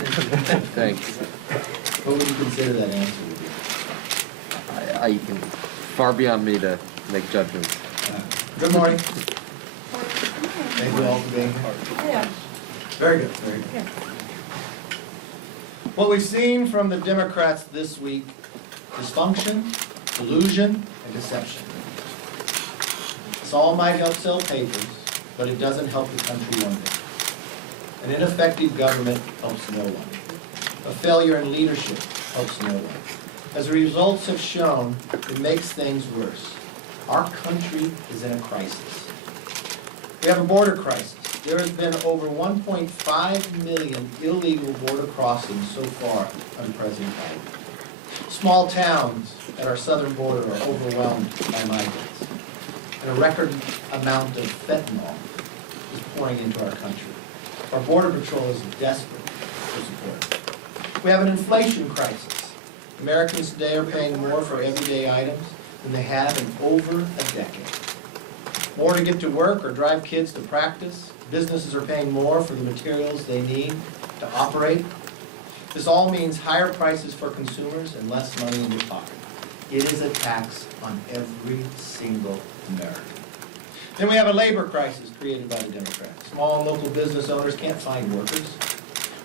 Thanks. What would you consider that answer to be? I can, far beyond me to make judgments. Good morning. Thank you all for being here. Yeah. Very good, very good. Yeah. What we've seen from the Democrats this week, dysfunction, delusion, and deception. This all might help sell papers, but it doesn't help the country one bit. An ineffective government helps no one. A failure in leadership helps no one. As the results have shown, it makes things worse. Our country is in a crisis. We have a border crisis. There has been over 1.5 million illegal border crossings so far under President Biden. Small towns at our southern border are overwhelmed by migrants. And a record amount of fentanyl is pouring into our country. Our Border Patrol is desperate for support. We have an inflation crisis. Americans today are paying more for everyday items than they have in over a decade. More to get to work or drive kids to practice. Businesses are paying more for the materials they need to operate. This all means higher prices for consumers and less money in your pocket. It is a tax on every single American. Then we have a labor crisis created by the Democrats. Small and local business owners can't find workers.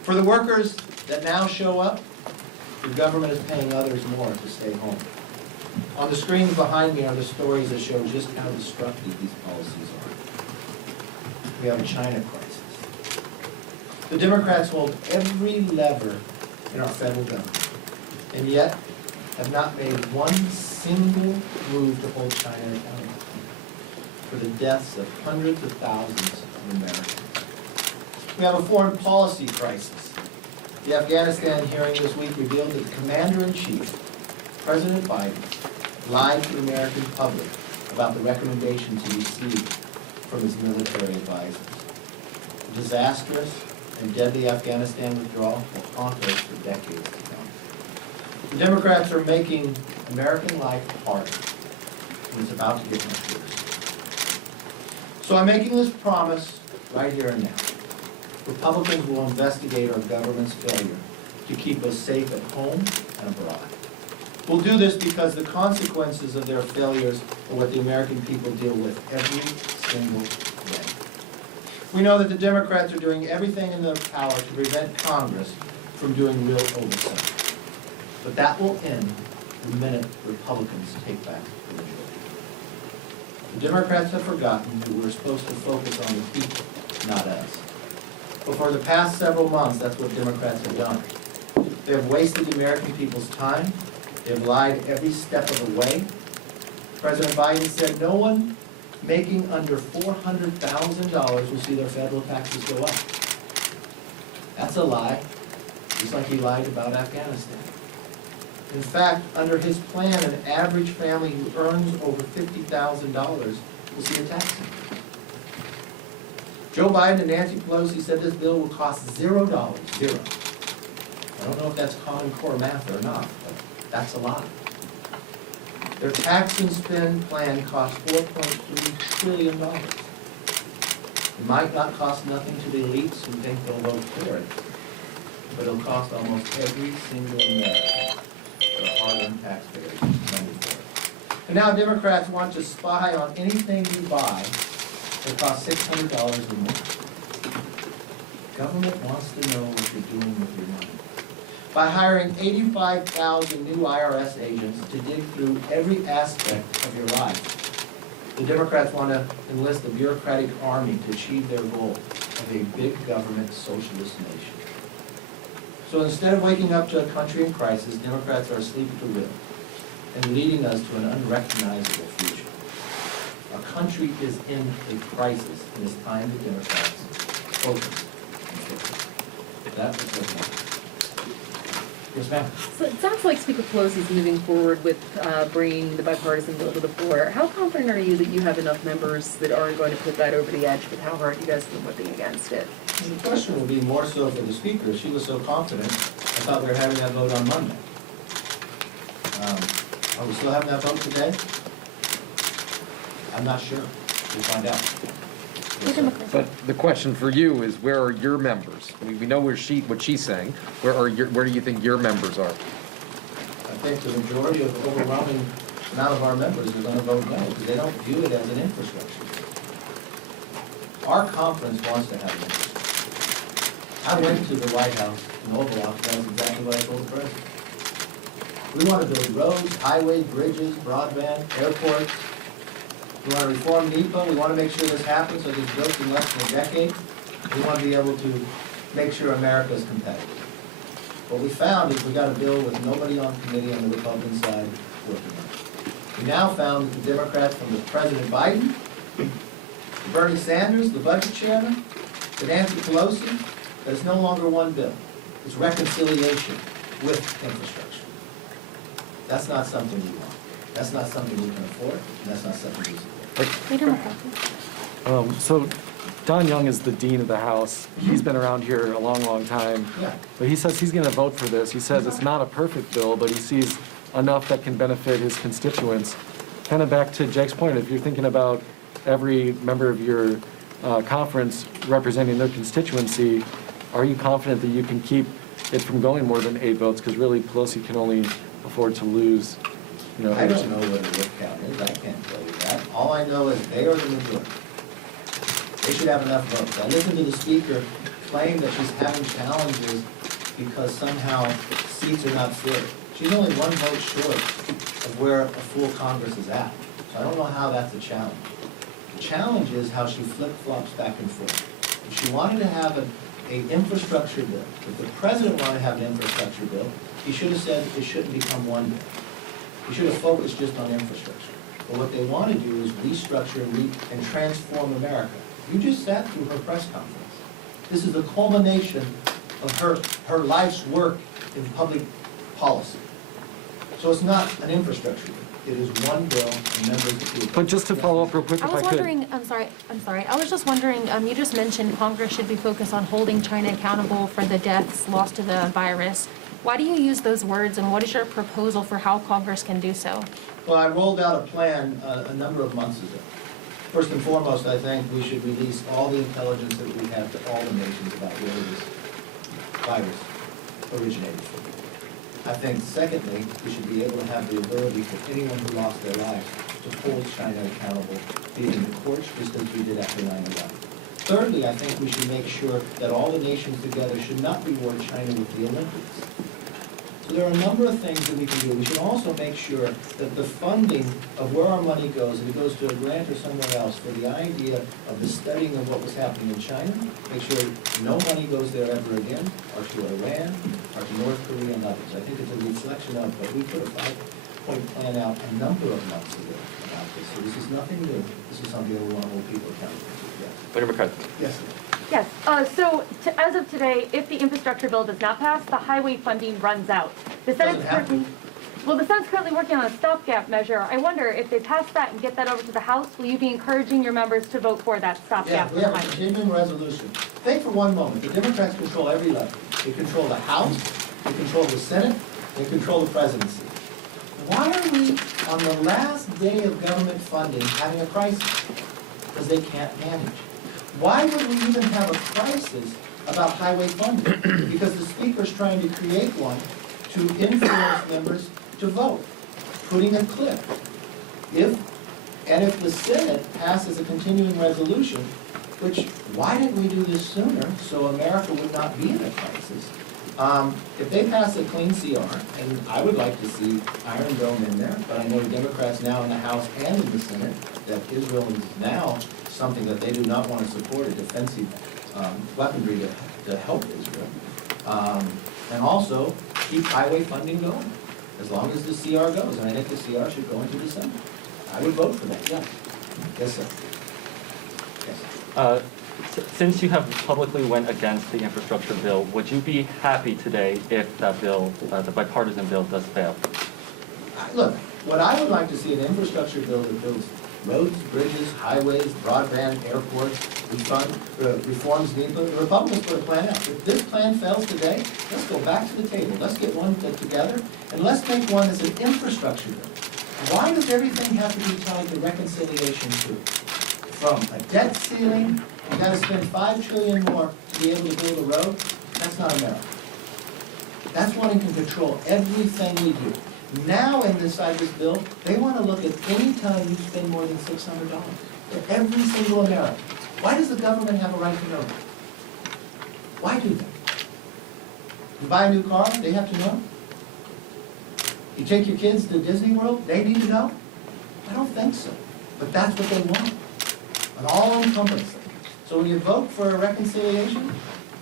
For the workers that now show up, the government is paying others more to stay home. On the screens behind me are the stories that show just how destructive these policies are. We have a China crisis. The Democrats hold every lever in our federal government, and yet have not made one single move to hold China accountable for the deaths of hundreds of thousands of Americans. We have a foreign policy crisis. The Afghanistan hearing this week revealed that the Commander-in-Chief, President Biden, lied to the American public about the recommendations he received from his military advisors. The disastrous and deadly Afghanistan withdrawal will haunt us for decades to come. The Democrats are making American life harder, and it's about to get much worse. So I'm making this promise right here and now. Republicans will investigate our government's failure to keep us safe at home and abroad. We'll do this because the consequences of their failures are what the American people deal with every single day. We know that the Democrats are doing everything in their power to prevent Congress from doing real oversight. But that will end the minute Republicans take back the majority. The Democrats have forgotten that we're supposed to focus on the people, not us. But for the past several months, that's what Democrats have done. They have wasted the American people's time. They have lied every step of the way. President Biden said no one making under $400,000 will see their federal taxes go up. That's a lie, just like he lied about Afghanistan. In fact, under his plan, an average family who earns over $50,000 will see a tax increase. Joe Biden and Nancy Pelosi said this bill will cost $0, zero. I don't know if that's Common Core math or not, but that's a lot. Their tax and spend plan costs $4.3 trillion. It might not cost nothing to the elites who think they'll vote for it, but it'll cost almost every single American, the hard-earned taxpayers, money for it. And now Democrats want to spy on anything you buy that costs $600 or more. Government wants to know what you're doing with your money. By hiring 85,000 new IRS agents to dig through every aspect of your life, the Democrats want to enlist a bureaucratic army to achieve their goal of a big government socialist nation. So instead of waking up to a country in crisis, Democrats are asleep at the wheel and leading us to an unrecognizable future. Our country is in a crisis, and it's time the Democrats focus and focus. That was what I. Yes, ma'am. So it sounds like Speaker Pelosi is moving forward with bringing the bipartisan bill to the floor. How confident are you that you have enough members that aren't going to put that over the edge with how hard you guys have been whipping against it? The question will be more so for the Speaker. She was so confident, I thought we were having that vote on Monday. Are we still having that vote today? I'm not sure. We'll find out. But the question for you is, where are your members? We know what she's saying. Where do you think your members are? I think the majority of the overwhelming amount of our members are going to vote no, because they don't view it as an infrastructure. Our conference wants to have an infrastructure. I went to the White House in Oval Office, that's exactly what I told the president. We want to build roads, highways, bridges, broadband, airports. We want to reform NEPA. We want to make sure this happens so it's built in less than a decade. We want to be able to make sure America is competitive. What we found is we got a bill with nobody on committee on the Republican side working on it. We now found that the Democrats, from the President Biden, Bernie Sanders, the budget chairman, to Nancy Pelosi, that it's no longer one bill. It's reconciliation with infrastructure. That's not something we want. That's not something we can afford, and that's not something we support. Leader McCarthy. So Don Young is the dean of the House. He's been around here a long, long time. Yeah. But he says he's going to vote for this. He says it's not a perfect bill, but he sees enough that can benefit his constituents. Kind of back to Jake's point, if you're thinking about every member of your conference representing their constituency, are you confident that you can keep it from going more than 8 votes? Because really Pelosi can only afford to lose, I don't know what a whip count is. I can't tell you that. All I know is they are the majority. They should have enough votes. I listened to the speaker claim that she's having challenges because somehow seats are not filled. She's only 1 vote short of where a full Congress is at. So I don't know how that's a challenge. The challenge is how she flip-flops back and forth. If she wanted to have an infrastructure bill, if the president wanted to have an infrastructure bill, he should have said it shouldn't become one bill. He should have focused just on infrastructure. But what they want to do is restructure and transform America. You just sat through her press conference. This is the culmination of her life's work in public policy. So it's not an infrastructure bill. It is one bill and members approve. But just to follow up real quick, I if I was could. wondering, I'm sorry. I was just wondering, you just mentioned Congress should be focused on holding China accountable for the deaths lost to the virus. Why do you use those words, and what is your proposal for how Congress can do so? Well, I rolled out a plan a number of months ago. First and foremost, I think we should release all the intelligence that we have to all the nations about where this virus originated from. I think, secondly, we should be able to have the ability for anyone who lost their lives to hold China accountable, be it in the courts, just as we did after 9/11. Thirdly, I think we should make sure that all the nations together should not reward China with the Olympics. So there are a number of things that we can do. We should also make sure that the funding of where our money goes, if it goes to a grant or somewhere else, for the idea of the studying of what was happening in China, make sure no money goes there ever again, or to Iran, or to North Korea and others. I think it's a reflection of what we put a 5-point plan out a number of months ago about this. So this is nothing new. This is something that we want to hold people accountable to. Yes. Leader McCarthy. Yes. Yes, as of today, if the infrastructure bill does not pass, the highway funding runs out. The Senate's Doesn't have to. the Senate's currently working on a stopgap measure. I wonder if they pass that and get that over to the House, will you be encouraging your members to vote for that Yeah, stopgap? we have a continuing resolution. Think for one moment, the Democrats control every level. They control the House, they control the Senate, they control the presidency. Why are we, on the last day of government funding, having a crisis? Because they can't manage. Why would we even have a crisis about highway funding? Because the speaker's trying to create one to influence members to vote, putting a cliff. If the Senate passes a continuing resolution, which, why didn't we do this sooner so America would not be in a crisis? If they pass a clean CR, and I would like to see Iron Dome in there, but I know Democrats now in the House and in the Senate, that Israel is now something that they do not want to support, a defensive weaponry to help Israel. And also, keep highway funding going, as long as the CR goes. And I think the CR should go into December. I would vote for that, yes. Yes, sir. Yes. Since you have publicly went against the infrastructure bill, would you be happy today if that bill, the bipartisan bill, does fail? Look, what I would like to see an infrastructure bill that builds roads, bridges, highways, broadband, airports, reforms NEPA. The Republicans put a plan out. If this plan fails today, let's go back to the table. Let's get one together, and let's make one that's an infrastructure bill. Why does everything have to be tied to reconciliation too? From a debt ceiling You gotta spend $5 trillion more to be able to build a road. That's not America. That's wanting to control everything we do. Now, in this side of this bill, they want to look at any time you spend more than $600 for every single American. Why does the government have a right to know that? Why do that? You buy a new car, they have to know? You take your kids to Disney World, they need to know? I don't think so. But that's what they want. An all-encompassing. So when you vote for a reconciliation,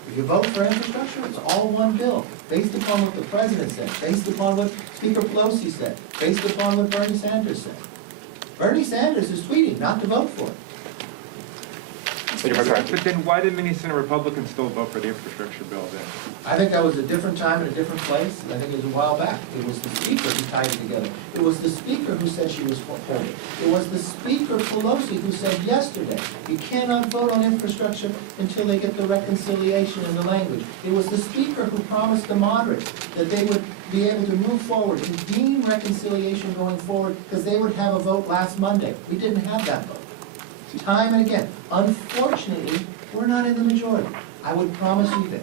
if you vote for infrastructure, it's all one bill, based upon what the president said, based upon what Speaker Pelosi said, based upon what Bernie Sanders said. Bernie Sanders is tweeting not to vote for it. But then why did many Senate Republicans still vote for the infrastructure bill then? I think that was a different time and a different place, and I think it was a while back. It was the Speaker who tied it together. It was the Speaker who said she was for it. It was the Speaker Pelosi who said yesterday, you cannot vote on infrastructure until they get the reconciliation in the language. It was the Speaker who promised the moderates that they would be able to move forward and deem reconciliation going forward because they would have a vote last Monday. We didn't have that vote. Time and again. Unfortunately, we're not in the majority. I would promise you this.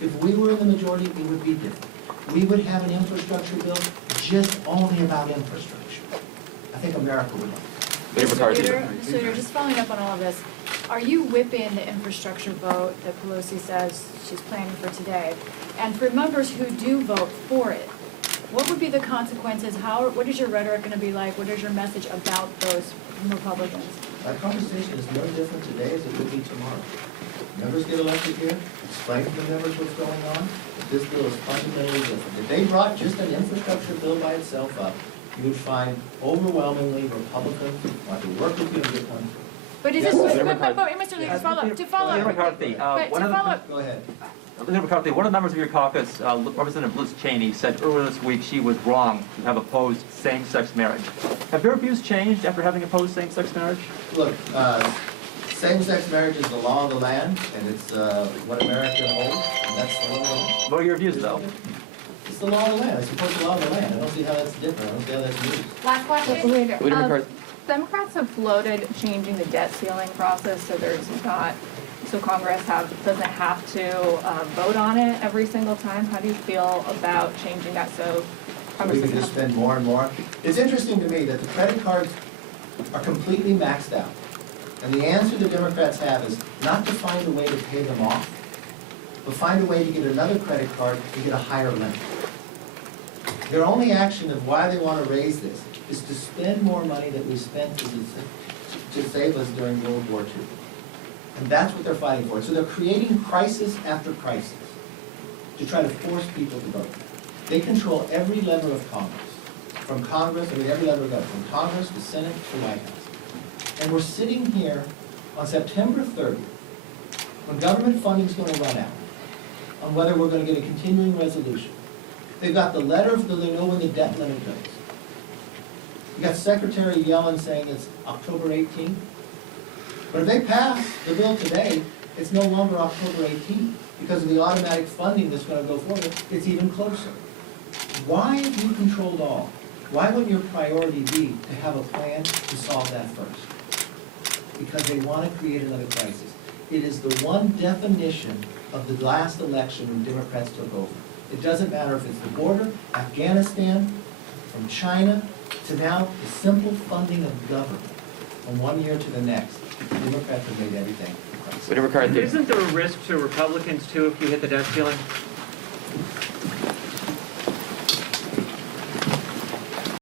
If we were in the majority, it would be different. We would have an infrastructure bill just only about infrastructure. I think America would love it. Mr. Leader, just following up on all of this, are you whipping the infrastructure vote that Pelosi says she's planning for today? And for members who do vote for it, what would be the consequences? What is your rhetoric going to be like? What is your message about those Republicans? That conversation is no different today as it would be tomorrow. Members get elected here, explain to the members what's going on, but this bill is fundamentally different. If they brought just an infrastructure bill by itself up, you would find overwhelmingly Republicans want to work with you and get one through. But is Yes, this, Senator Mr. Leader, to follow up, Senator McCarthy, but one to of the- follow up, Go ahead. Senator McCarthy, one of the members of your caucus, Representative Liz Cheney, said earlier this week she was wrong to have opposed same-sex marriage. Have your views changed after having opposed same-sex marriage? Look, same-sex marriage is the law of the land, and it's what America holds, and that's the law of the land. What are your views, though? It's the law of the land. I support the law of the land. I don't see how that's different. I don't see how that's new. Last question. Leader McCarthy. Democrats have floated changing the debt ceiling process so so Congress doesn't have to vote on it every single time. How do you feel about changing that so Congress We can doesn't just have to? spend more and more. It's interesting to me that the credit cards are completely maxed out. And the answer the Democrats have is not to find a way to pay them off, but find a way to get another credit card to get a higher limit. Their only action of why they want to raise this is to spend more money that we spent to save us during World War II. And that's what they're fighting for. So they're creating crisis after crisis to try to force people to vote. They control every lever of Congress. From Congress, every lever of government, from Congress to Senate to White House. And we're sitting here on September 30th, when government funding's going to run out, on whether we're going to get a continuing resolution. They've got the letter of they know when the debt limit goes. You got Secretary Yellen saying it's October 18th. But if they pass the bill today, it's no longer October 18th. Because of the automatic funding that's going to go forward, it's even closer. Why, if you controlled all, why wouldn't your priority be to have a plan to solve that first? Because they want to create another crisis. It is the one definition of the last election when Democrats took over. It doesn't matter if it's the border, Afghanistan, from China, to now the simple funding of government from one year to the next. Democrats have made everything a crisis. Leader McCarthy. Isn't there a risk to Republicans too if you hit the debt ceiling?